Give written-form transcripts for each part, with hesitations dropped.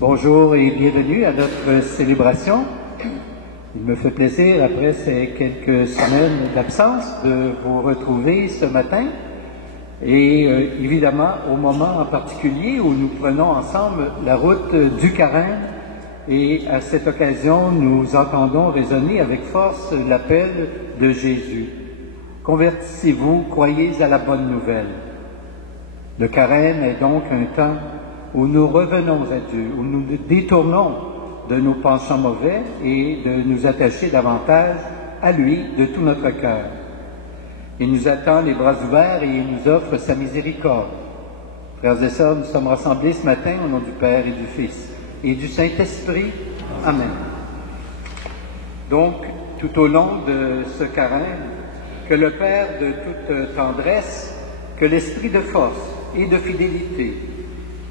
Bonjour et bienvenue à notre célébration. Il me fait plaisir, après ces quelques semaines d'absence, de vous retrouver ce matin. Et évidemment, au moment en particulier où nous prenons ensemble la route du Carême, et à cette occasion, nous entendons résonner avec force l'appel de Jésus. Convertissez-vous, croyez à la bonne nouvelle. Le Carême est donc un temps où nous revenons à Dieu, où nous nous détournons de nos penchants mauvais et de nous attacher davantage à lui de tout notre cœur. Il nous attend les bras ouverts et il nous offre sa miséricorde. Frères et sœurs, nous sommes rassemblés ce matin au nom du Père et du Fils et du Saint-Esprit. Amen. Donc, tout au long de ce carême, que le Père de toute tendresse, que l'Esprit de force et de fidélité,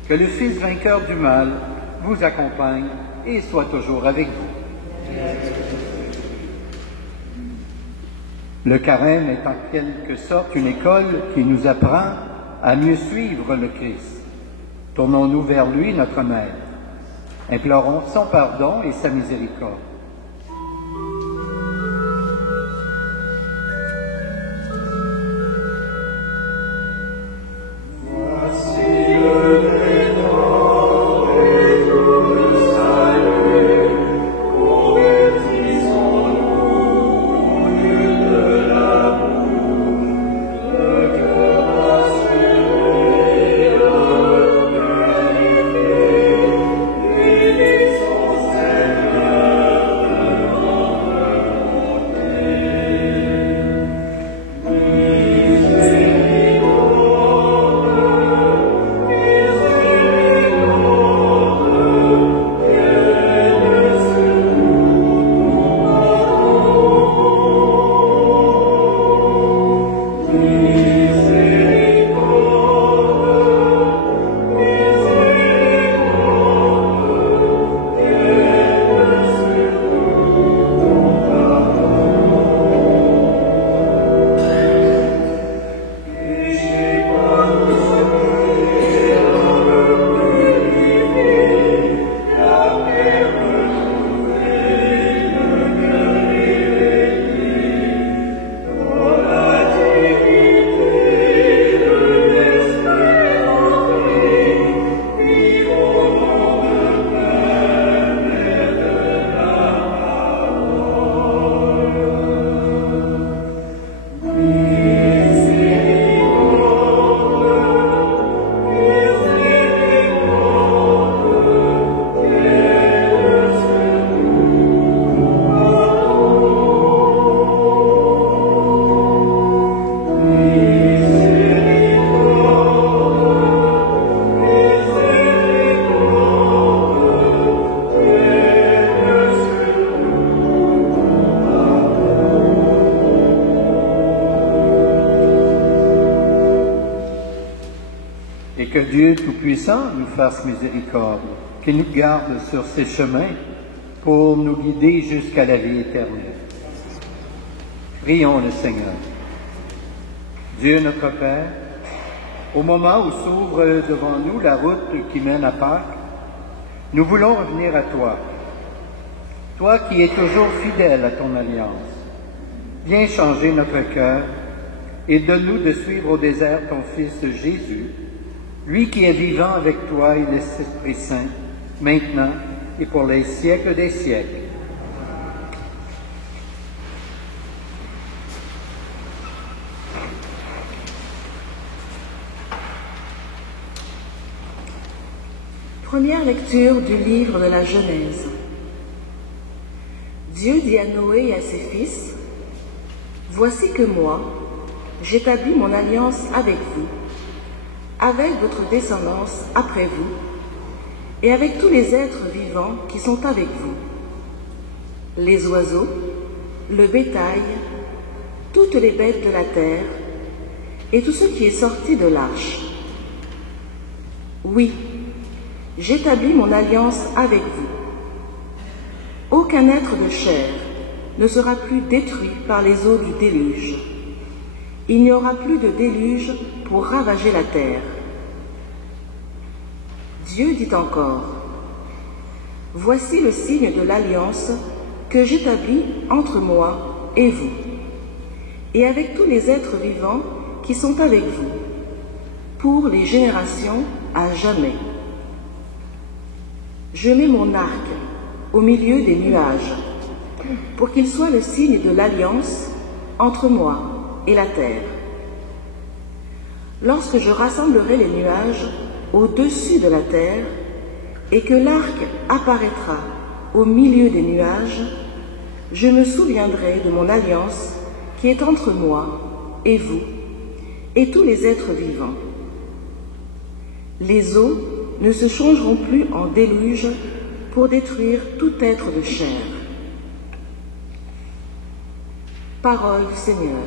que le Fils vainqueur du mal vous accompagne et soit toujours avec vous. Le carême est en quelque sorte une école qui nous apprend à mieux suivre le Christ. Tournons-nous vers lui, notre Maître. Implorons son pardon et sa miséricorde. Dieu Tout-Puissant nous fasse miséricorde, qu'il nous garde sur ses chemins pour nous guider jusqu'à la vie éternelle. Prions le Seigneur. Dieu notre Père, au moment où s'ouvre devant nous la route qui mène à Pâques, nous voulons revenir à toi. Toi qui es toujours fidèle à ton alliance, viens changer notre cœur et donne-nous de suivre au désert ton Fils Jésus, lui qui est vivant avec toi et l'Esprit Saint, maintenant et pour les siècles des siècles. Première lecture du livre de la Genèse. Dieu dit à Noé et à ses fils, « Voici que moi, j'établis mon alliance avec vous, avec votre descendance après vous, et avec tous les êtres vivants qui sont avec vous, les oiseaux, le bétail, toutes les bêtes de la terre, et tout ce qui est sorti de l'arche. Oui, j'établis mon alliance avec vous. Aucun être de chair ne sera plus détruit par les eaux du déluge. Il n'y aura plus de déluge pour ravager la terre. Dieu dit encore, Voici le signe de l'alliance que j'établis entre moi et vous, et avec tous les êtres vivants qui sont avec vous, pour les générations à jamais. Je mets mon arc au milieu des nuages, pour qu'il soit le signe de l'alliance entre moi et la terre. Lorsque je rassemblerai les nuages au-dessus de la terre, et que l'arc apparaîtra au milieu des nuages, je me souviendrai de mon alliance qui est entre moi et vous, et tous les êtres vivants. Les eaux ne se changeront plus en déluge pour détruire tout être de chair. Parole du Seigneur.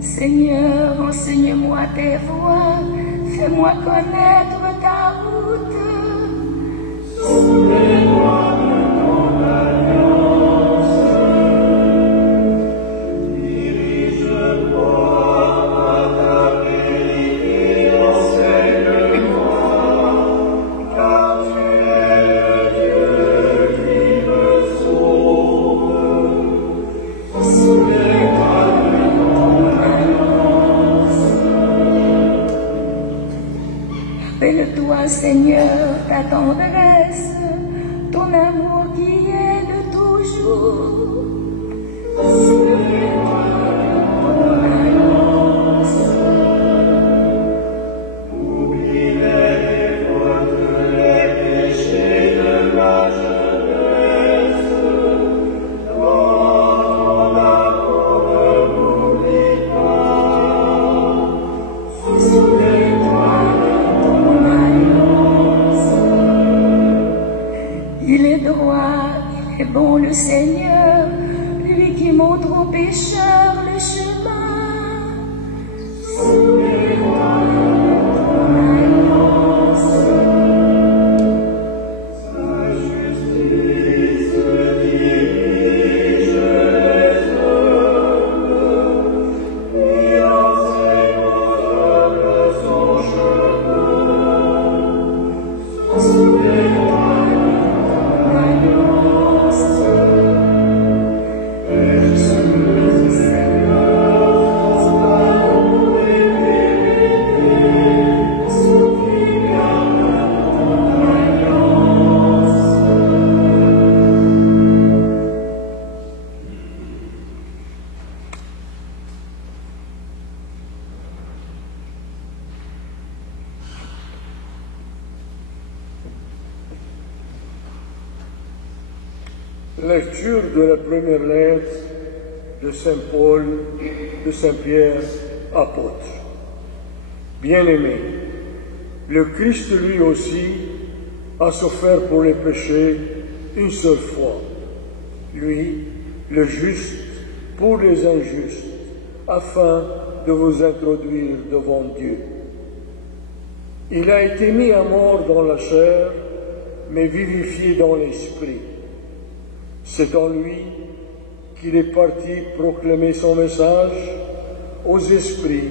Seigneur, enseigne-moi tes voies, fais-moi connaître ta route. Souviens-moi de ton alliance, dirige-moi à ta vérité, enseigne-moi, car tu es le Dieu qui me sauve. Souviens-toi de Rappelle-toi, Seigneur, ta tendresse, ton amour qui est de toujours. Souviens-toi de ton alliance. Oublie les fautes, les péchés de ma jeunesse. Dans ton amour, ne m'oublie pas. Souviens-toi. Il est droit, il est bon le Seigneur, lui qui montre aux pécheurs le chemin. Souviens-toi de ton alliance. Sa justice dirige les hommes, et enseigne aux hommes son chemin. Souviens-toi. Lecture de la première lettre de Saint Paul, de Saint Pierre, apôtre. Bien-aimés, le Christ lui aussi a souffert pour les péchés une seule fois, lui, le juste, pour les injustes, afin de vous introduire devant Dieu. Il a été mis à mort dans la chair, mais vivifié dans l'esprit. C'est en lui qu'il est parti proclamer son message aux esprits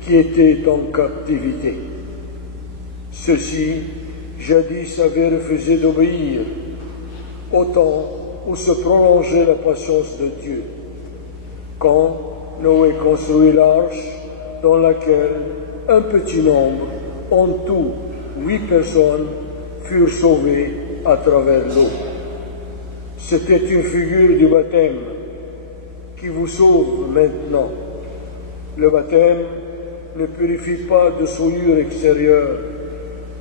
qui étaient en captivité. Ceux-ci, jadis, avaient refusé d'obéir, au temps où se prolongeait la patience de Dieu, quand Noé construit l'arche dans laquelle un petit nombre, en tout 8 personnes, furent sauvées à travers l'eau. C'était une figure du baptême qui vous sauve maintenant. Le baptême ne purifie pas de souillure extérieure,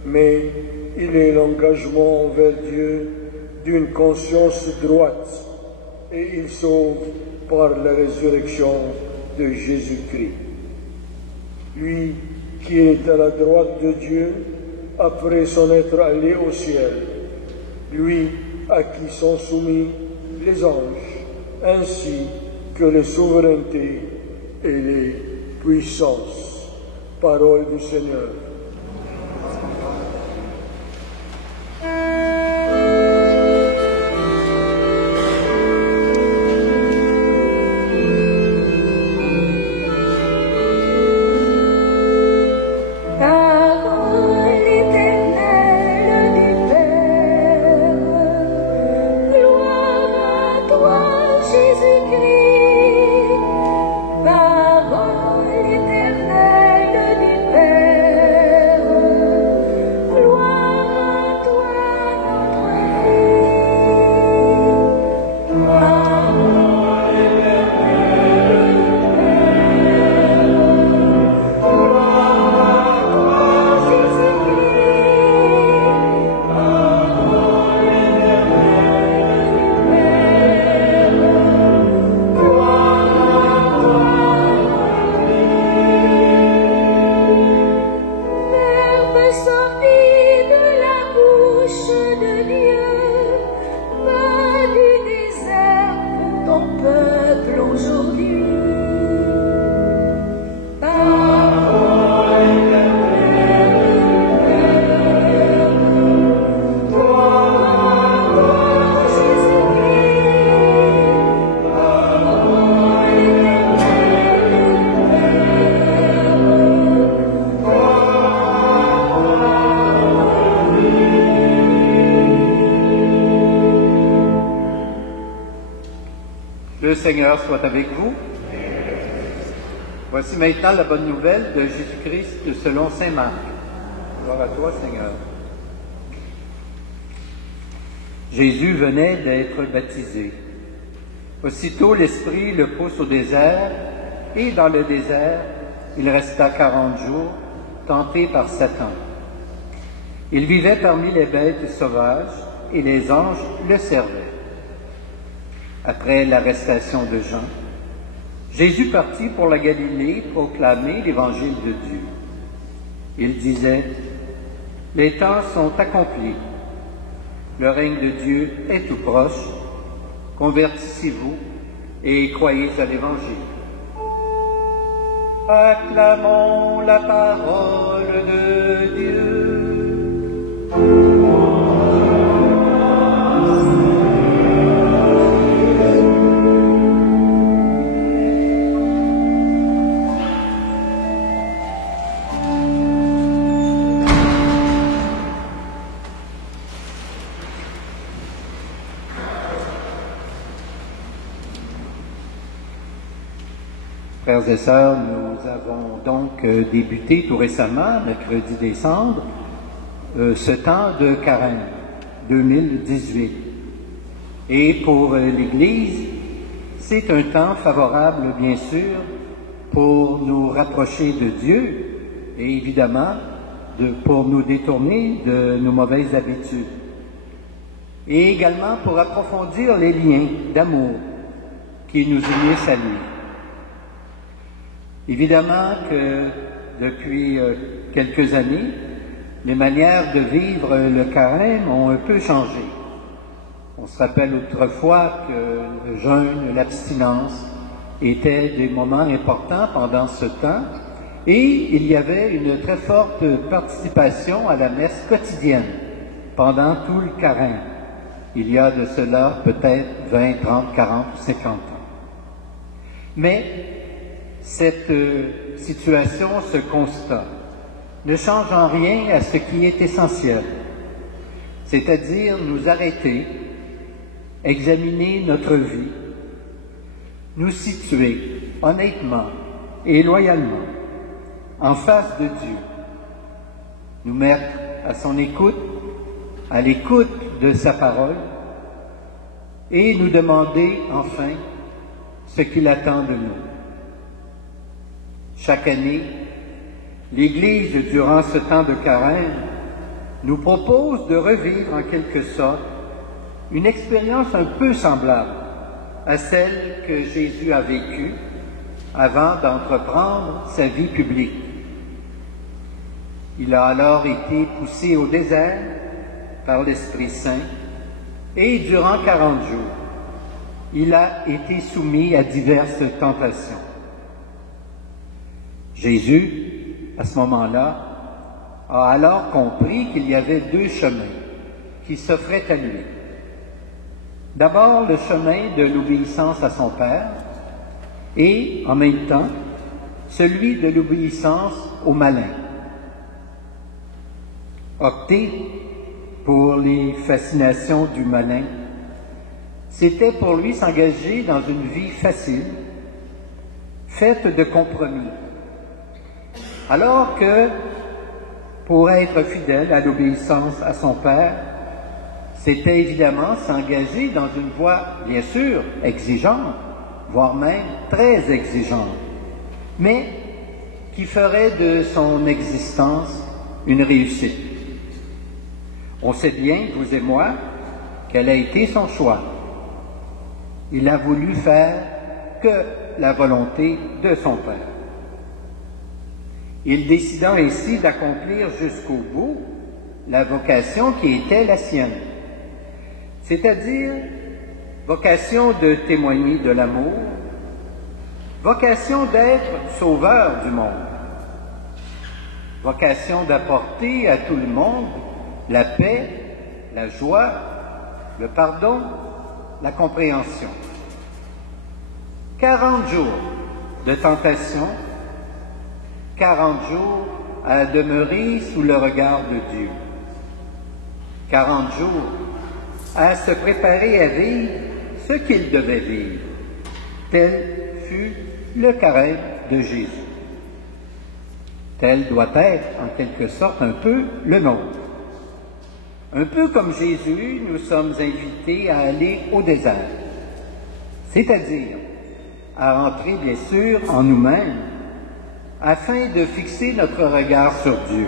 mais il est l'engagement envers Dieu d'une conscience droite et il sauve par la résurrection de Jésus-Christ. Lui qui est à la droite de Dieu après son être allé au ciel, lui à qui sont soumis les anges, ainsi que les souverainetés et les puissances. Parole du Seigneur. Le Seigneur soit avec vous. Voici maintenant la bonne nouvelle de Jésus-Christ selon saint Marc. Gloire à toi, Seigneur. Jésus venait d'être baptisé. Aussitôt l'Esprit le pousse au désert, et dans le désert, il resta 40 jours, tenté par Satan. Il vivait parmi les bêtes sauvages, et les anges le servaient. Après l'arrestation de Jean, Jésus partit pour la Galilée proclamer l'évangile de Dieu. Il disait, « Les temps sont accomplis, le règne de Dieu est tout proche, convertissez-vous et croyez à l'évangile. » Acclamons la parole de Dieu. Frères et sœurs, nous avons donc débuté tout récemment, mercredi décembre, ce temps de Carême 2018. Et pour l'Église, c'est un temps favorable, bien sûr, pour nous rapprocher de Dieu et évidemment pour nous détourner de nos mauvaises habitudes. Et également pour approfondir les liens d'amour qui nous unissent à lui. Évidemment que depuis quelques années, les manières de vivre le carême ont un peu changé. On se rappelle autrefois que le jeûne, l'abstinence étaient des moments importants pendant ce temps et il y avait une très forte participation à la messe quotidienne pendant tout le carême. Il y a de cela peut-être 20, 30, 40 ou 50 ans. Mais cette situation, ce constat, ne change en rien à ce qui est essentiel, c'est-à-dire nous arrêter, examiner notre vie, nous situer honnêtement et loyalement en face de Dieu, nous mettre à son écoute, à l'écoute de sa parole et nous demander enfin ce qu'il attend de nous. Chaque année, l'Église, durant ce temps de carême, nous propose de revivre en quelque sorte une expérience un peu semblable à celle que Jésus a vécue avant d'entreprendre sa vie publique. Il a alors été poussé au désert par l'Esprit Saint et durant 40 jours, il a été soumis à diverses tentations. Jésus, à ce moment-là, a alors compris qu'il y avait deux chemins qui s'offraient à lui. D'abord, le chemin de l'obéissance à son Père et, en même temps, celui de l'obéissance au malin. Opter pour les fascinations du malin, c'était pour lui s'engager dans une vie facile, faite de compromis. Alors que, pour être fidèle à l'obéissance à son Père, c'était évidemment s'engager dans une voie, bien sûr, exigeante, voire même très exigeante, mais qui ferait de son existence une réussite. On sait bien, vous et moi, quel a été son choix. Il a voulu faire que la volonté de son Père. Il décida ainsi d'accomplir jusqu'au bout la vocation qui était la sienne, c'est-à-dire vocation de témoigner de l'amour, vocation d'être sauveur du monde, vocation d'apporter à tout le monde la paix, la joie, le pardon, la compréhension. 40 jours de tentation, 40 jours à demeurer sous le regard de Dieu, 40 jours à se préparer à vivre ce qu'il devait vivre. Tel fut le carême de Jésus. Tel doit être, en quelque sorte, un peu le nôtre. Un peu comme Jésus, nous sommes invités à aller au désert, c'est-à-dire à rentrer, bien sûr, en nous-mêmes, afin de fixer notre regard sur Dieu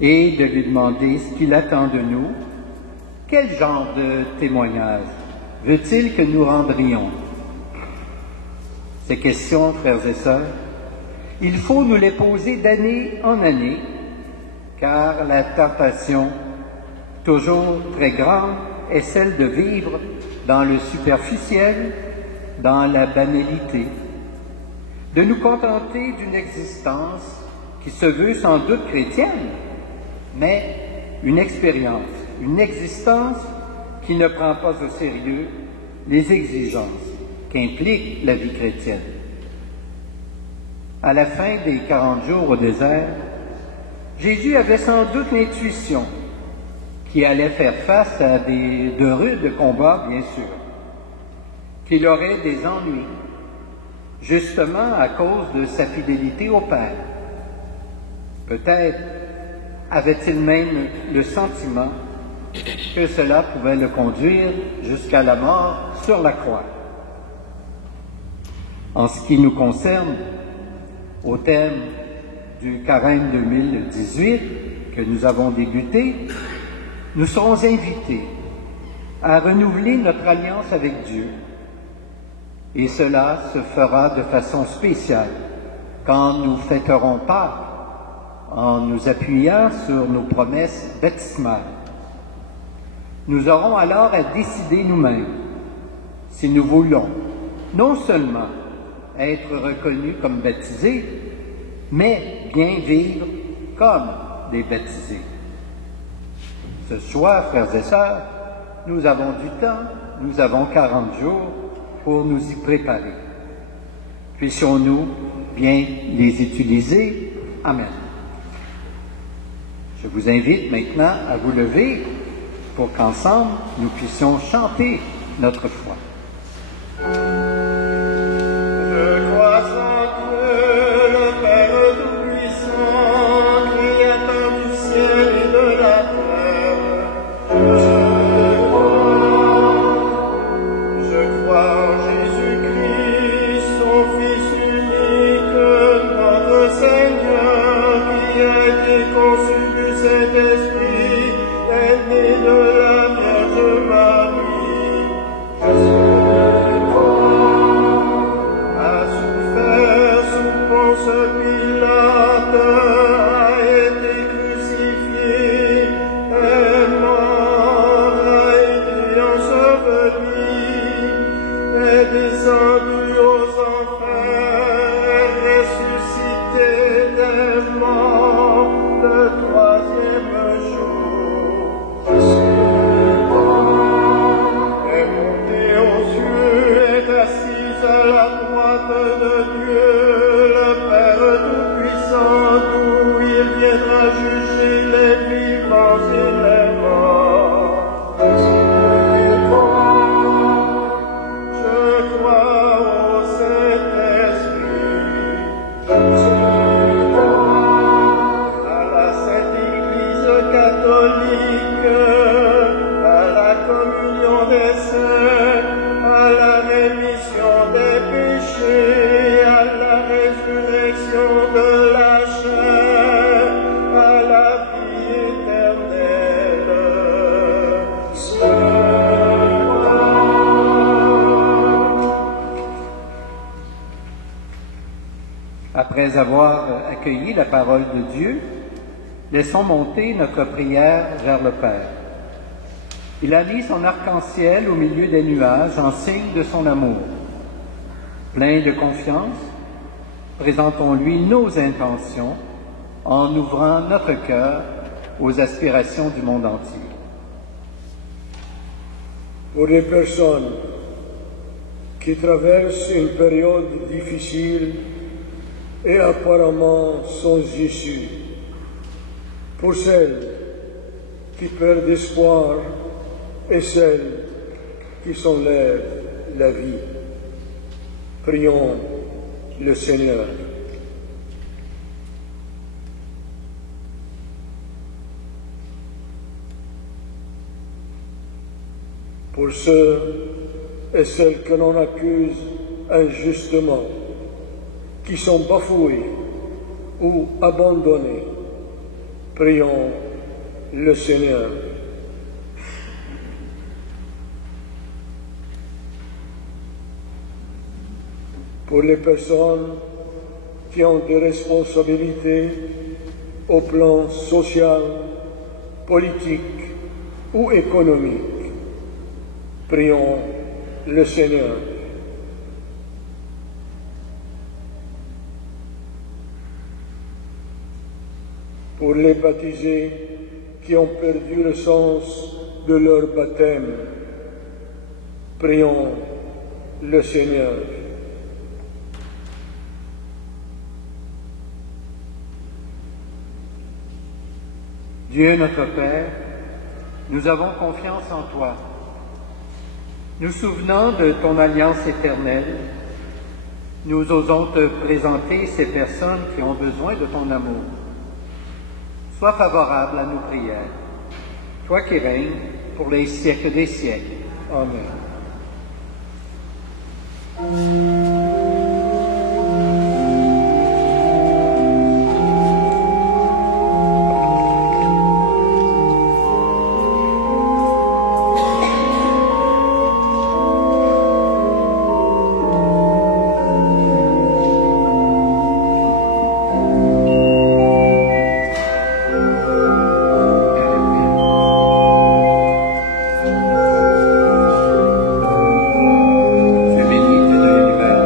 et de lui demander ce qu'il attend de nous. Quel genre de témoignage veut-il que nous rendrions? Ces questions, frères et sœurs, il faut nous les poser d'année en année, car la tentation, toujours très grande, est celle de vivre dans le superficiel, dans la banalité, de nous contenter d'une existence qui se veut sans doute chrétienne, mais une expérience, une existence qui ne prend pas au sérieux les exigences qu'implique la vie chrétienne. À la fin des 40 jours au désert, Jésus avait sans doute l'intuition qu'il allait faire face à de rudes combats, bien sûr, qu'il aurait des ennuis, justement à cause de sa fidélité au Père. Peut-être avait-il même le sentiment que cela pouvait le conduire jusqu'à la mort sur la croix. En ce qui nous concerne, au thème du Carême 2018 que nous avons débuté, nous serons invités à renouveler notre alliance avec Dieu. Et cela se fera de façon spéciale quand nous fêterons Pâques, en nous appuyant sur nos promesses baptismales. Nous aurons alors à décider nous-mêmes si nous voulons non seulement être reconnus comme baptisés, mais bien vivre comme des baptisés. Ce soir, frères et sœurs, nous avons du temps, nous avons 40 jours pour nous y préparer. Puissions-nous bien les utiliser. Amen. Je vous invite maintenant à vous lever pour qu'ensemble nous puissions chanter notre foi. Je crois en Dieu, le Père Tout-Puissant, Créateur du ciel et de la terre. Je crois en Jésus-Christ, son Fils unique, notre Seigneur, qui a été conçu du Saint-Esprit, est né de la Vierge Marie. Après avoir accueilli la parole de Dieu, laissons monter notre prière vers le Père. Il a mis son arc-en-ciel au milieu des nuages en signe de son amour. Plein de confiance, présentons-lui nos intentions en ouvrant notre cœur aux aspirations du monde entier. Pour les personnes qui traversent une période difficile et apparemment sans issue, pour celles qui perdent espoir et celles qui s'enlèvent la vie, prions le Seigneur. Pour ceux et celles que l'on accuse injustement, qui sont bafoués ou abandonnés, prions le Seigneur. Pour les personnes qui ont des responsabilités au plan social, politique ou économique, prions le Seigneur. Pour les baptisés qui ont perdu le sens de leur baptême, prions le Seigneur. Dieu notre Père, nous avons confiance en toi. Nous souvenant de ton alliance éternelle, nous osons te présenter ces personnes qui ont besoin de ton amour. Sois favorable à nos prières, toi qui règnes pour les siècles des siècles. Amen. Tu es béni de l'univers.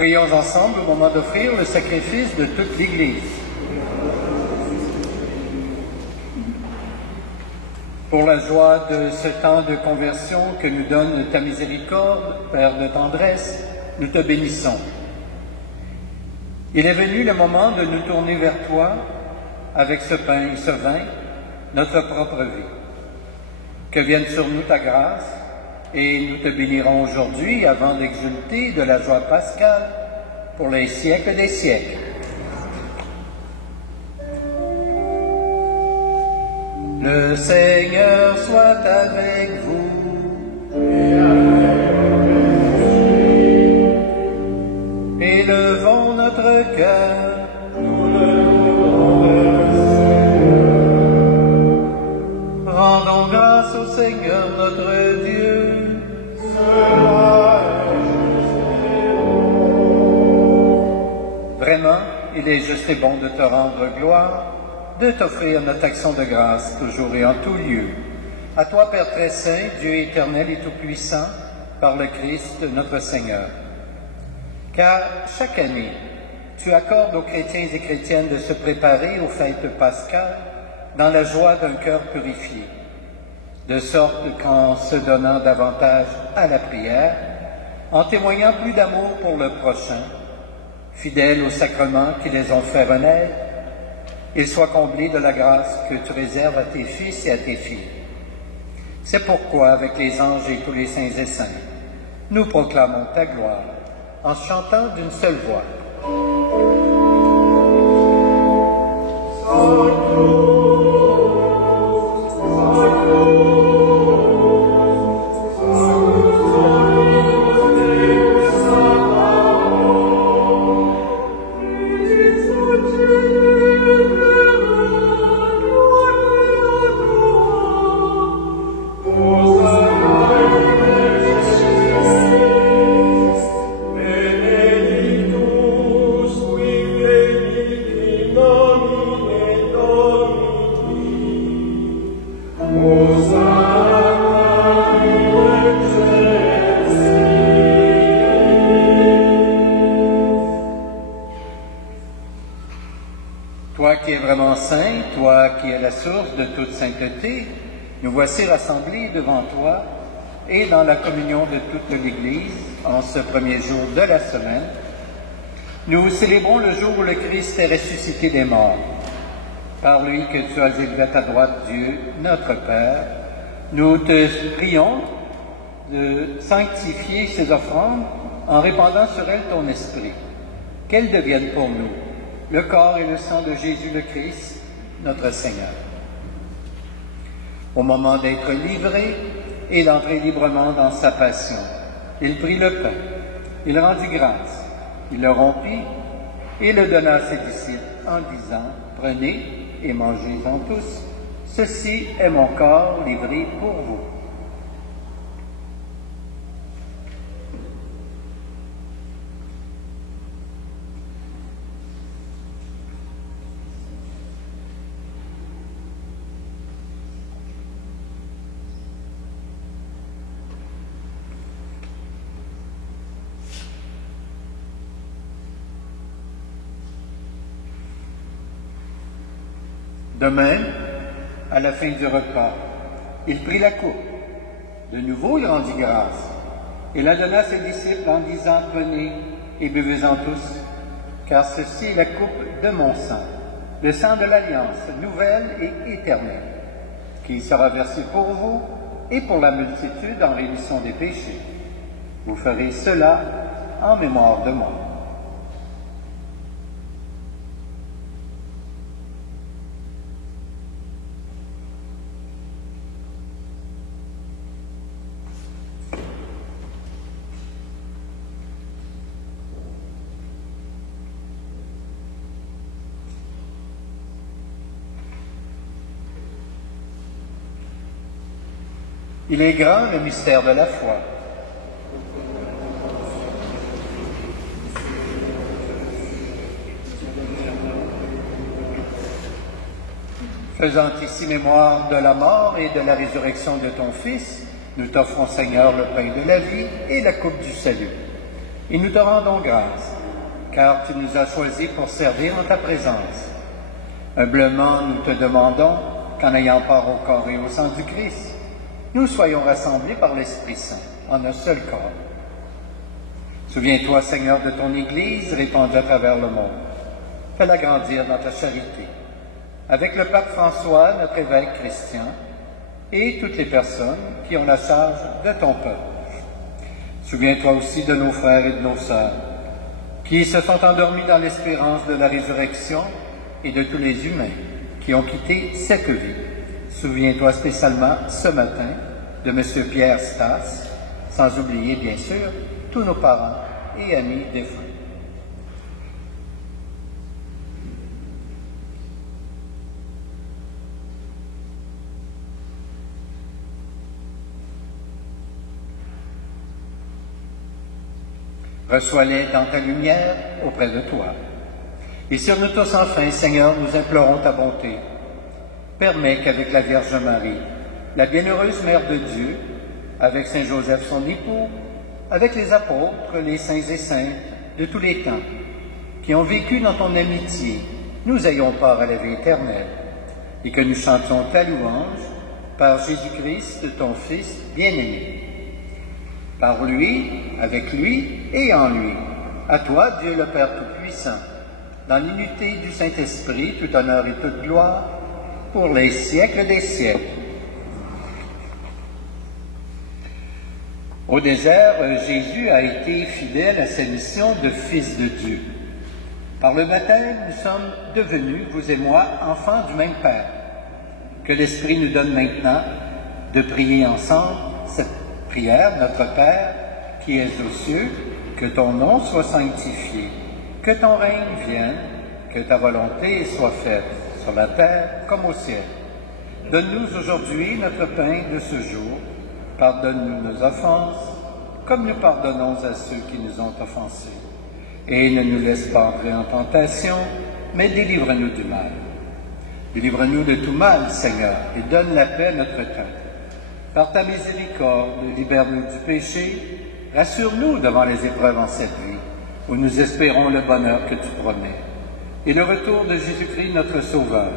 Prions ensemble au moment d'offrir le sacrifice de toute l'Église. Pour la joie de ce temps de conversion que nous donne ta miséricorde, Père de tendresse, nous te bénissons. Il est venu le moment de nous tourner vers toi avec ce pain et ce vin, notre propre vie. Que vienne sur nous ta grâce, et nous te bénirons aujourd'hui avant d'exulter de la joie pascale pour les siècles des siècles. Le Seigneur soit avec vous. Élevons notre cœur. Rendons grâce au Seigneur notre Dieu. Vraiment, il est juste et bon de te rendre gloire, de t'offrir notre action de grâce toujours et en tout lieu. À toi, Père très saint, Dieu éternel et tout-puissant, par le Christ notre Seigneur. Car chaque année, tu accordes aux chrétiens et chrétiennes de se préparer aux fêtes pascales dans la joie d'un cœur purifié, de sorte qu'en se donnant davantage à la prière, en témoignant plus d'amour pour le prochain, fidèles aux sacrements qui les ont fait renaître, ils soient comblés de la grâce que tu réserves à tes fils et à tes filles. C'est pourquoi, avec les anges et tous les saints et saintes, nous proclamons ta gloire en chantant d'une seule voix. Toi qui es vraiment saint, toi qui es la source de toute sainteté, nous voici rassemblés devant toi et dans la communion de toute l'Église en ce premier jour de la semaine. Nous célébrons le jour où le Christ est ressuscité des morts. Par lui que tu as élevé à ta droite, Dieu, notre Père, nous te prions de sanctifier ces offrandes en répandant sur elles ton esprit, qu'elles deviennent pour nous le corps et le sang de Jésus le Christ, notre Seigneur. Au moment d'être livré et d'entrer librement dans sa passion, il prit le pain, il rendit grâce, il le rompit et le donna à ses disciples en disant, « Prenez et mangez-en tous, ceci est mon corps livré pour vous. » De même, à la fin du repas, il prit la coupe. De nouveau, il rendit grâce et la donna à ses disciples en disant, « Prenez et buvez-en tous, car ceci est la coupe de mon sang, le sang de l'alliance nouvelle et éternelle, qui sera versé pour vous et pour la multitude en rémission des péchés. Vous ferez cela en mémoire de moi. » Il est grand le mystère de la foi. Faisant ici mémoire de la mort et de la résurrection de ton Fils, nous t'offrons, Seigneur, le pain de la vie et la coupe du salut. Et nous te rendons grâce, car tu nous as choisis pour servir en ta présence. Humblement, nous te demandons qu'en ayant part au corps et au sang du Christ, nous soyons rassemblés par l'Esprit Saint en un seul corps. Souviens-toi, Seigneur, de ton Église répandue à travers le monde. Fais-la grandir dans ta charité. Avec le pape François, notre évêque Christian, et toutes les personnes qui ont la charge de ton peuple. Souviens-toi aussi de nos frères et de nos sœurs, qui se sont endormis dans l'espérance de la résurrection, et de tous les humains qui ont quitté cette vie. Souviens-toi spécialement ce matin de M. Pierre Stas, sans oublier bien sûr tous nos parents et amis défunts. Reçois-les dans ta lumière auprès de toi. Et sur nous tous enfin, Seigneur, nous implorons ta bonté. Permets qu'avec la Vierge Marie, la bienheureuse Mère de Dieu, avec Saint Joseph son époux, avec les apôtres, les saints et saintes de tous les temps, qui ont vécu dans ton amitié, nous ayons part à la vie éternelle, et que nous chantions ta louange par Jésus-Christ, ton Fils bien-aimé. Par lui, avec lui et en lui, à toi, Dieu le Père Tout-Puissant, dans l'unité du Saint-Esprit, tout honneur et toute gloire, pour les siècles des siècles. Au désert, Jésus a été fidèle à sa mission de Fils de Dieu. Par le baptême, nous sommes devenus, vous et moi, enfants du même Père. Que l'Esprit nous donne maintenant de prier ensemble cette prière, notre Père, qui es aux cieux, que ton nom soit sanctifié, que ton règne vienne, que ta volonté soit faite, sur la terre comme au ciel. Donne-nous aujourd'hui notre pain de ce jour. Pardonne-nous nos offenses, comme nous pardonnons à ceux qui nous ont offensés. Et ne nous laisse pas entrer en tentation, mais délivre-nous du mal. Délivre-nous de tout mal, Seigneur, et donne la paix à notre temps. Par ta miséricorde, libère-nous du péché, rassure-nous devant les épreuves en cette vie, où nous espérons le bonheur que tu promets, et le retour de Jésus-Christ, notre Sauveur.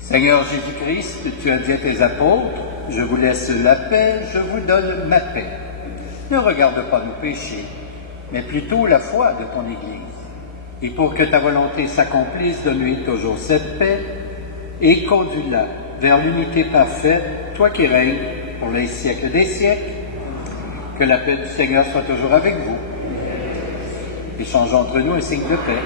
Seigneur Jésus-Christ, tu as dit à tes apôtres, « Je vous laisse la paix, je vous donne ma paix. » Ne regarde pas nos péchés, mais plutôt la foi de ton Église. Et pour que ta volonté s'accomplisse, donne-lui toujours cette paix et conduis-la vers l'unité parfaite, toi qui règnes pour les siècles des siècles. Que la paix du Seigneur soit toujours avec vous. Échangeons entre nous un signe de paix.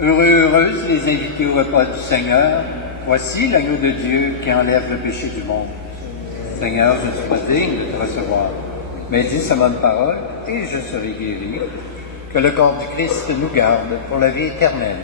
Heureuses les invités au repas du Seigneur, voici l'agneau de Dieu qui enlève le péché du monde. Seigneur, je ne suis pas digne de te recevoir, mais dis sa bonne parole et je serai guéri. Que le corps du Christ nous garde pour la vie éternelle.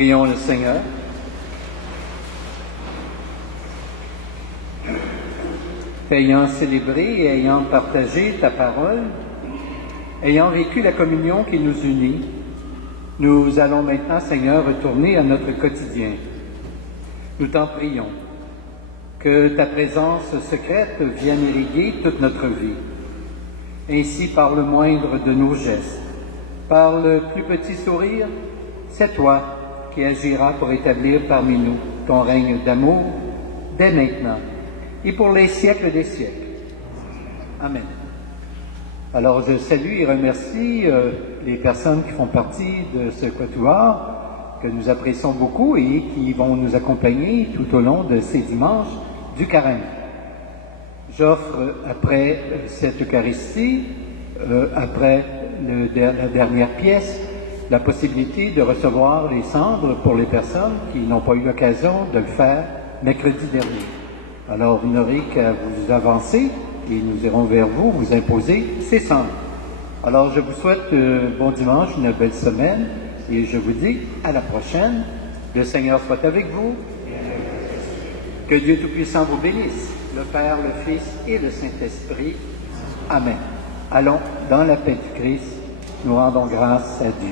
Prions le Seigneur. Ayant célébré et ayant partagé ta parole, ayant vécu la communion qui nous unit, nous allons maintenant, Seigneur, retourner à notre quotidien. Nous t'en prions, que ta présence secrète vienne irriguer toute notre vie. Ainsi, par le moindre de nos gestes, par le plus petit sourire, c'est toi qui agiras pour établir parmi nous ton règne d'amour dès maintenant et pour les siècles des siècles. Amen. Alors je salue et remercie les personnes qui font partie de ce quatuor que nous apprécions beaucoup et qui vont nous accompagner tout au long de ces dimanches du carême. J'offre après cette Eucharistie, après la dernière pièce, la possibilité de recevoir les cendres pour les personnes qui n'ont pas eu l'occasion de le faire mercredi dernier. Alors vous n'aurez qu'à vous avancer et nous irons vers vous, vous imposer ces cendres. Alors je vous souhaite bon dimanche, une belle semaine et je vous dis à la prochaine. Le Seigneur soit avec vous. Que Dieu Tout-Puissant vous bénisse, le Père, le Fils et le Saint-Esprit. Amen. Allons dans la paix du Christ, nous rendons grâce à Dieu.